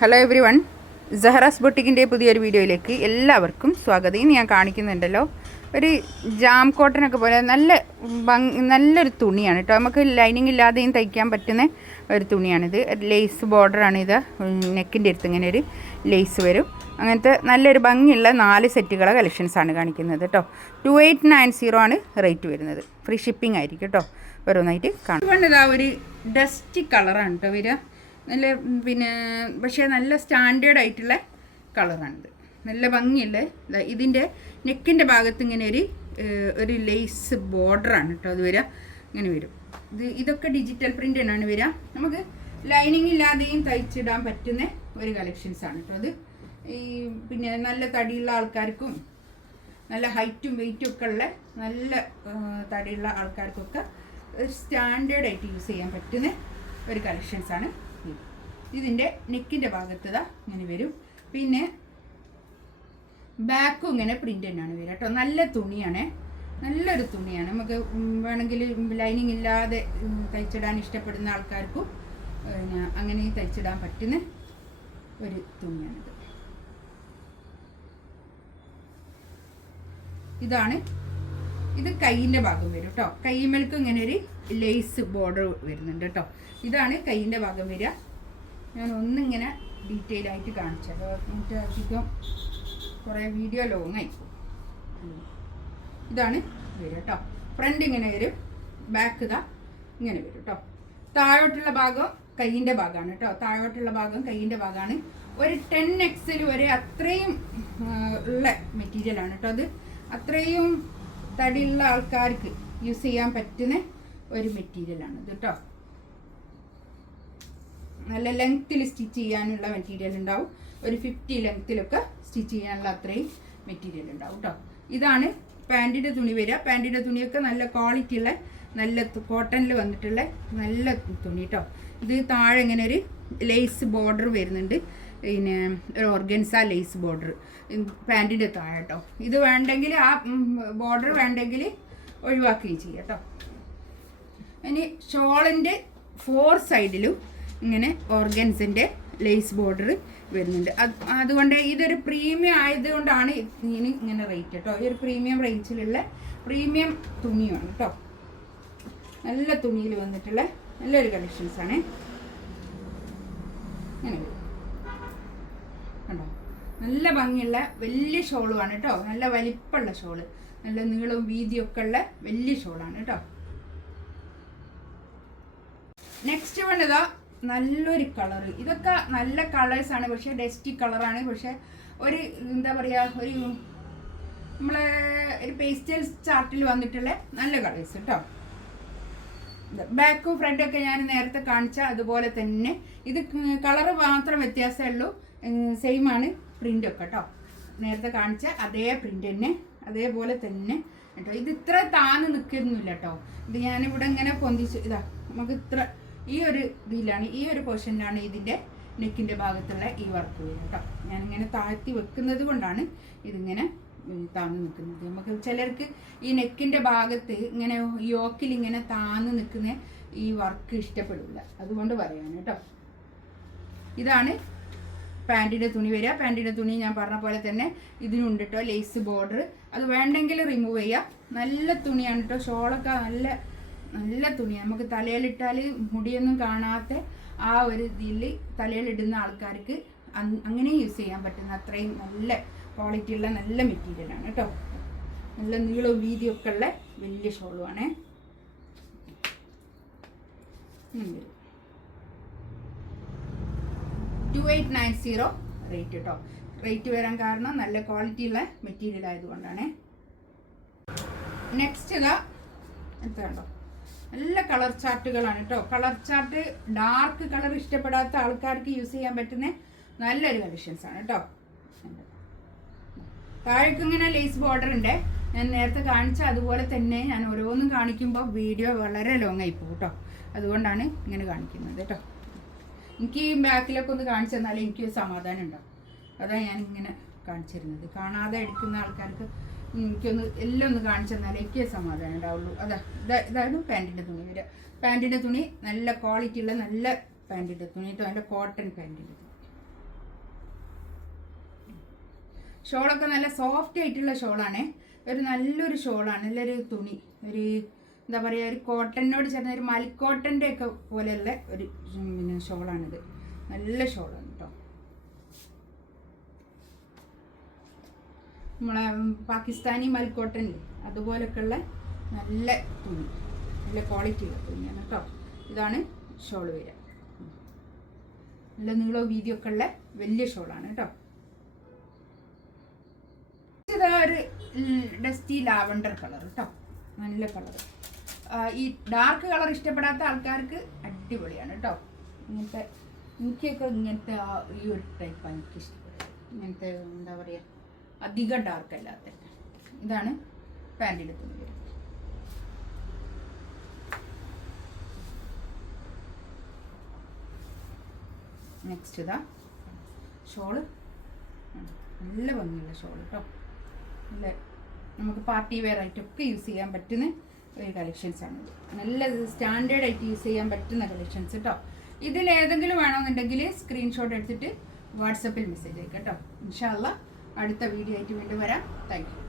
Hello every one, സഹറാസ് ബൊട്ടിക്കിൻ്റെ പുതിയൊരു വീഡിയോയിലേക്ക് എല്ലാവർക്കും സ്വാഗതം. ഇന്ന് ഞാൻ കാണിക്കുന്നുണ്ടല്ലോ ഒരു ജാം കോട്ടനൊക്കെ പോലെ നല്ലൊരു തുണിയാണ് കേട്ടോ. നമുക്ക് ലൈനിങ് ഇല്ലാതെയും തയ്ക്കാൻ പറ്റുന്ന ഒരു തുണിയാണിത്. ലേസ് ബോർഡറാണ്. ഇത് നെക്കിൻ്റെ അടുത്ത് ഇങ്ങനെ ഒരു ലേസ് വരും. അങ്ങനത്തെ നല്ലൊരു ഭംഗിയുള്ള 4 സെറ്റുകളെ കളക്ഷൻസാണ് കാണിക്കുന്നത് കേട്ടോ. 2890 ആണ് റേറ്റ് വരുന്നത്. ഫ്രീ ഷിപ്പിംഗ് ആയിരിക്കും കേട്ടോ. ഓരോന്നായിട്ട് കാണാം. ഇതാ ഒരു ഡസ്റ്റി കളറാണ് കേട്ടോ വരിക. നല്ല പക്ഷേ നല്ല സ്റ്റാൻഡേർഡ് ആയിട്ടുള്ള കളറാണിത്. നല്ല ഭംഗിയുള്ള ഇതിൻ്റെ നെക്കിൻ്റെ ഭാഗത്ത് ഇങ്ങനെ ഒരു ലേസ് ബോർഡറാണ് കേട്ടോ അത് വരിക. ഇങ്ങനെ വരും. ഇതൊക്കെ ഡിജിറ്റൽ പ്രിൻ്റ് തന്നെയാണ് വരിക. നമുക്ക് ലൈനിങ് ഇല്ലാതെയും തയ്ച്ചിടാൻ പറ്റുന്ന ഒരു കളക്ഷൻസാണ് കേട്ടോ അത്. നല്ല തടിയുള്ള ആൾക്കാർക്കും നല്ല ഹൈറ്റും വെയിറ്റും ഒക്കെ ഉള്ള നല്ല തടിയുള്ള ആൾക്കാർക്കൊക്കെ സ്റ്റാൻഡേർഡ് ആയിട്ട് യൂസ് ചെയ്യാൻ പറ്റുന്ന ഒരു കളക്ഷൻസാണ്. ഇതിൻ്റെ നെക്കിൻ്റെ ഭാഗത്ത് ഇങ്ങനെ വരും. പിന്നെ ബാക്കും ഇങ്ങനെ പ്രിൻ്റ് തന്നെയാണ് വരിക കേട്ടോ. നല്ല തുണിയാണ്, നല്ലൊരു തുണിയാണ്. നമുക്ക് വേണമെങ്കിൽ ലൈനിങ് ഇല്ലാതെ തയ്ച്ചിടാൻ ഇഷ്ടപ്പെടുന്ന ആൾക്കാർക്കും അങ്ങനെ തയ്ച്ചിടാൻ പറ്റുന്ന ഒരു തുണിയാണിത്. ഇത് കൈയിൻ്റെ ഭാഗം വരും കേട്ടോ. കൈമേൽക്കും ഇങ്ങനെ ഒരു ലേസ് ബോർഡർ വരുന്നുണ്ട് കേട്ടോ. ഇതാണ് കൈയിൻ്റെ ഭാഗം വരിക. ഞാൻ ഒന്നിങ്ങനെ ഡീറ്റെയിൽ ആയിട്ട് കാണിച്ചത്. അധികം കുറേ വീഡിയോ ലോങ്ങായി. ഇതാണ് വരിക കേട്ടോ. ഫ്രണ്ട് ഇങ്ങനെ വരും, ബാക്ക് ഇങ്ങനെ വരും കേട്ടോ. താഴോട്ടുള്ള ഭാഗം കൈയിൻ്റെ ഭാഗമാണ് കേട്ടോ. താഴോട്ടുള്ള ഭാഗം കൈയിൻ്റെ ഭാഗമാണ്. ഒരു 10XL വരെ അത്രയും ഉള്ള മെറ്റീരിയലാണ് കേട്ടോ അത്. അത്രയും തടിയുള്ള ആൾക്കാർക്ക് യൂസ് ചെയ്യാൻ പറ്റുന്ന ഒരു മെറ്റീരിയലാണ് ഇത് കേട്ടോ. നല്ല ലെങ്ത്തിൽ സ്റ്റിച്ച് ചെയ്യാനുള്ള മെറ്റീരിയൽ ഉണ്ടാവും. ഒരു 50 ലെങ്ത്തിലൊക്കെ സ്റ്റിച്ച് ചെയ്യാനുള്ള അത്രയും മെറ്റീരിയൽ ഉണ്ടാവും കേട്ടോ. ഇതാണ് പാൻറ്റിൻ്റെ തുണി വരിക. പാൻറ്റിൻ്റെ തുണിയൊക്കെ നല്ല ക്വാളിറ്റി ഉള്ള നല്ല കോട്ടണിൽ വന്നിട്ടുള്ള നല്ല തുണി കേട്ടോ. ഇത് താഴെ ഇങ്ങനെ ഒരു ലേസ് ബോർഡർ വരുന്നുണ്ട്. പിന്നെ ഒരു ഓർഗൻസ ലേസ് ബോർഡർ പാൻറ്റിൻ്റെ താഴെ കേട്ടോ. ഇത് വേണ്ടെങ്കിൽ ആ ബോർഡർ വേണ്ടെങ്കിൽ ഒഴിവാക്കുകയും ചെയ്യാം കേട്ടോ. ഇനി ഷോളിൻ്റെ 4 സൈഡിലും ഇങ്ങനെ ഓർഗൻസിൻ്റെ ലേസ് ബോർഡർ വരുന്നുണ്ട്. അതുകൊണ്ട് ഇതൊരു പ്രീമിയം ആയതുകൊണ്ടാണ് ഇങ്ങനെ റേറ്റ് കേട്ടോ. ഈ ഒരു പ്രീമിയം റേഞ്ചിലുള്ള പ്രീമിയം തുണിയാണ് കേട്ടോ. നല്ല തുണിയിൽ വന്നിട്ടുള്ള നല്ലൊരു കളക്ഷൻസാണ്. ഇങ്ങനെ കണ്ടോ, നല്ല ഭംഗിയുള്ള വലിയ ഷോളുമാണ് കേട്ടോ. നല്ല വലിപ്പമുള്ള ഷോള്, നല്ല നീളവും വീതിയൊക്കെ ഉള്ള വലിയ ഷോളാണ് കേട്ടോ. നെക്സ്റ്റ് വേണ്ടതാ നല്ലൊരു കളറ്. ഇതൊക്കെ നല്ല കളേഴ്സാണ്, പക്ഷേ ഡസ്റ്റി കളറാണ്. പക്ഷെ ഒരു എന്താ പറയുക, ഒരു നമ്മളെ ഒരു പേസ്റ്റൽ ചാർട്ടിൽ വന്നിട്ടുള്ള നല്ല കളേഴ്സ് കേട്ടോ. ബാക്കും ഫ്രണ്ടൊക്കെ ഞാൻ നേരത്തെ കാണിച്ച അതുപോലെ തന്നെ. ഇത് കളറ് മാത്രം വ്യത്യാസമേ ഉള്ളൂ. സെയിം ആണ് പ്രിൻ്റൊക്കെ കേട്ടോ. നേരത്തെ കാണിച്ച അതേ പ്രിൻ്റ് തന്നെ, അതേപോലെ തന്നെ കേട്ടോ. ഇത് ഇത്ര താന്ന് നിൽക്കുന്നില്ല കേട്ടോ. ഇത് ഞാനിവിടെ ഇങ്ങനെ പൊന്തിച്ച് നമുക്ക് ഇത്ര ഈ ഒരു ഇതിലാണ്, ഈ ഒരു പോർഷനിലാണ് ഇതിൻ്റെ നെക്കിൻ്റെ ഭാഗത്തുള്ള ഈ വർക്ക് വരിക കേട്ടോ. ഞാനിങ്ങനെ താഴ്ത്തി വെക്കുന്നത് കൊണ്ടാണ് ഇതിങ്ങനെ താന്ന് നിൽക്കുന്നത്. നമുക്ക് ചിലർക്ക് ഈ നെക്കിൻ്റെ ഭാഗത്ത് ഇങ്ങനെ യോക്കിൽ ഇങ്ങനെ താന്ന് നിൽക്കുന്ന ഈ വർക്ക് ഇഷ്ടപ്പെടില്ല, അതുകൊണ്ട് പറയാൻ കേട്ടോ. ഇതാണ് പാൻറ്റിൻ്റെ തുണി വരിക. പാൻറ്റിൻ്റെ തുണി ഞാൻ പറഞ്ഞ പോലെ തന്നെ ഇതിനുണ്ട് കേട്ടോ ലേസ് ബോർഡർ. അത് വേണ്ടെങ്കിൽ റിമൂവ് ചെയ്യാം. നല്ല തുണിയാണ് കേട്ടോ. ഷോളൊക്കെ നല്ല തുണിയാണ്. നമുക്ക് തലയിലിട്ടാൽ മുടിയൊന്നും കാണാത്ത ആ ഒരു ഇതിൽ തലയിലിടുന്ന ആൾക്കാർക്ക് അങ്ങനെ യൂസ് ചെയ്യാൻ പറ്റുന്ന അത്രയും നല്ല ക്വാളിറ്റി ഉള്ള നല്ല മെറ്റീരിയലാണ് കേട്ടോ. നല്ല നീളവും വീതിയൊക്കെ ഉള്ള വലിയ ഷോളുമാണ്. 2890 റേറ്റ് കേട്ടോ. റേറ്റ് വരാൻ കാരണം നല്ല ക്വാളിറ്റി ഉള്ള മെറ്റീരിയൽ ആയതുകൊണ്ടാണ്. നെക്സ്റ്റ് കണ്ടോ, നല്ല കളർ ചാർട്ടുകളാണ് കേട്ടോ. കളർ ചാർട്ട് ഡാർക്ക് കളർ ഇഷ്ടപ്പെടാത്ത ആൾക്കാർക്ക് യൂസ് ചെയ്യാൻ പറ്റുന്ന നല്ലൊരു കളക്ഷൻസാണ് കേട്ടോ. താഴേക്ക് ഇങ്ങനെ ലേസ് ബോർഡർ ഉണ്ട്. ഞാൻ നേരത്തെ കാണിച്ച അതുപോലെ തന്നെ ഞാൻ ഓരോന്നും കാണിക്കുമ്പോൾ വീഡിയോ വളരെ ലോങ് ആയി പോകും കേട്ടോ. അതുകൊണ്ടാണ് ഇങ്ങനെ കാണിക്കുന്നത് കേട്ടോ. എനിക്ക് ഈ ബാക്കിലൊക്കെ ഒന്ന് കാണിച്ചു തന്നാലേ എനിക്ക് സമാധാനം ഉണ്ടാവും. അതാണ് ഞാനിങ്ങനെ കാണിച്ചിരുന്നത്. കാണാതെ എടുക്കുന്ന ആൾക്കാർക്ക് എനിക്കൊന്ന് എല്ലാം ഒന്ന് കാണിച്ചു തന്നാലേ എനിക്ക് സമാധാനം ഉണ്ടാവുള്ളൂ. ഇതാണ് പാൻറ്റിൻ്റെ തുണി വരിക. പാൻറ്റിൻ്റെ തുണി നല്ല ക്വാളിറ്റി ഉള്ള നല്ല പാൻറ്റിൻ്റെ തുണി കേട്ടോ. അതിൻ്റെ കോട്ടൺ പാൻറ്റിൻ്റെ തുണി ഷോളൊക്കെ നല്ല സോഫ്റ്റ് ആയിട്ടുള്ള ഷോളാണ്. ഒരു നല്ലൊരു ഷോളാണ്, നല്ലൊരു തുണി, ഒരു എന്താ പറയുക, ഒരു കോട്ടനോട് ചേർന്ന ഒരു മൽക്കോട്ടൻ്റെ ഒക്കെ പോലെയുള്ള ഒരു പിന്നെ ഷോളാണിത്. നല്ല ഷോളാണ് കേട്ടോ. നമ്മളെ പാകിസ്ഥാനി മൽക്കോട്ടൻ അതുപോലൊക്കെയുള്ള നല്ല തുണി, നല്ല ക്വാളിറ്റിയുള്ള തുണിയാണ് കേട്ടോ. ഇതാണ് ഷോൾ വരിക. നല്ല നീളവും വീതിയൊക്കെ ഉള്ള വലിയ ഷോളാണ് കേട്ടോ. ഇതാ ഒരു ഡസ്റ്റി ലാവണ്ടർ കളർ കേട്ടോ, നല്ല കളർ. ഈ ഡാർക്ക് കളർ ഇഷ്ടപ്പെടാത്ത ആൾക്കാർക്ക് അടിപൊളിയാണ് കേട്ടോ. ഇങ്ങനത്തെ എനിക്കൊക്കെ ഇങ്ങനത്തെ ഈ ഒരു ടൈപ്പാണ് എനിക്ക് ഇഷ്ടപ്പെടുന്നത്. ഇങ്ങനത്തെ എന്താ പറയുക, അധികം ഡാർക്ക് അല്ലാത്ത. ഇതാണ് പാൻറ്റിൻ്റെ തുണി വരുന്നത്. നെക്സ്റ്റ് ഇതാ ഷോള്, നല്ല ഭംഗിയുള്ള ഷോൾ കേട്ടോ. നല്ല നമുക്ക് പാർട്ടി വെയർ ആയിട്ടൊക്കെ യൂസ് ചെയ്യാൻ പറ്റുന്ന ഒരു കളക്ഷൻസാണ്. നല്ല സ്റ്റാൻഡേർഡ് ആയിട്ട് യൂസ് ചെയ്യാൻ പറ്റുന്ന കളക്ഷൻസ് കേട്ടോ. ഇതിലേതെങ്കിലും വേണമെന്നുണ്ടെങ്കിൽ സ്ക്രീൻഷോട്ട് എടുത്തിട്ട് വാട്സപ്പിൽ മെസ്സേജ് അയക്കാം കേട്ടോ. ഇൻഷാ അല്ലാഹ് അടുത്ത വീഡിയോ ആയിട്ട് വീണ്ടും വരാം. Thank you.